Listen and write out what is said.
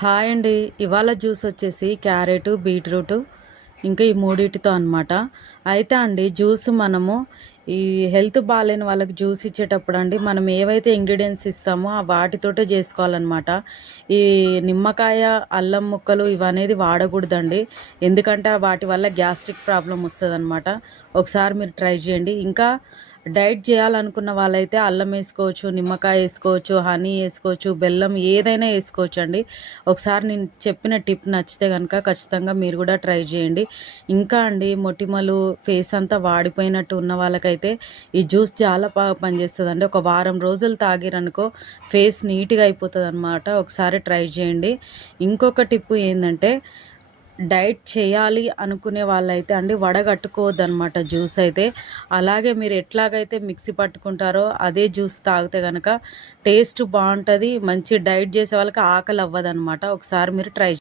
Hi అండి. ఇవాళ juice వచ్చేసి క్యారెటు, బీట్రూటు ఇంకా ఈ మూడిటితో అనమాట. అయితే అండి జ్యూస్ మనము ఈ హెల్త్ బాలేని వాళ్ళకి జ్యూస్ ఇచ్చేటప్పుడు అండి మనం ఏవైతే ఇంగ్రీడియెంట్స్ ఇస్తామో వాటితోటే చేసుకోవాలన్నమాట. ఈ నిమ్మకాయ, అల్లం ముక్కలు ఇవనేది వాడకూడదండి. ఎందుకంటే వాటి వల్ల గ్యాస్ట్రిక్ ప్రాబ్లమ్ వస్తదనమాట. ఒకసారి మీరు ట్రై చేయండి. ఇంకా డైట్ చేయాలనుకున్న వాళ్ళైతే అల్లం వేసుకోవచ్చు, నిమ్మకాయ వేసుకోవచ్చు, హనీ వేసుకోవచ్చు, బెల్లం ఏదైనా వేసుకోవచ్చు అండి. ఒకసారి నేను చెప్పిన టిప్ నచ్చితే కనుక ఖచ్చితంగా మీరు కూడా ట్రై చేయండి. ఇంకా అండి మొటిమలు, ఫేస్ అంతా వాడిపోయినట్టు ఉన్న వాళ్ళకైతే ఈ జ్యూస్ చాలా బాగా పనిచేస్తుందండి. ఒక వారం రోజులు తాగిరనుకో ఫేస్ నీట్గా అయిపోతుంది అనమాట. ఒకసారి ట్రై చేయండి. ఇంకొక టిప్పు ఏంటంటే డైట్ చేయాలి అనుకునే వాళ్ళైతే అండి వడగట్టుకోవద్దనమాట జ్యూస్ అయితే. అలాగే మీరు ఎట్లాగైతే మిక్సీ పట్టుకుంటారో అదే జ్యూస్ తాగితే కనుక టేస్ట్ బాగుంటుంది. మంచి డైట్ చేసే వాళ్ళకి ఆకలి అవ్వదనమాట. ఒకసారి మీరు ట్రై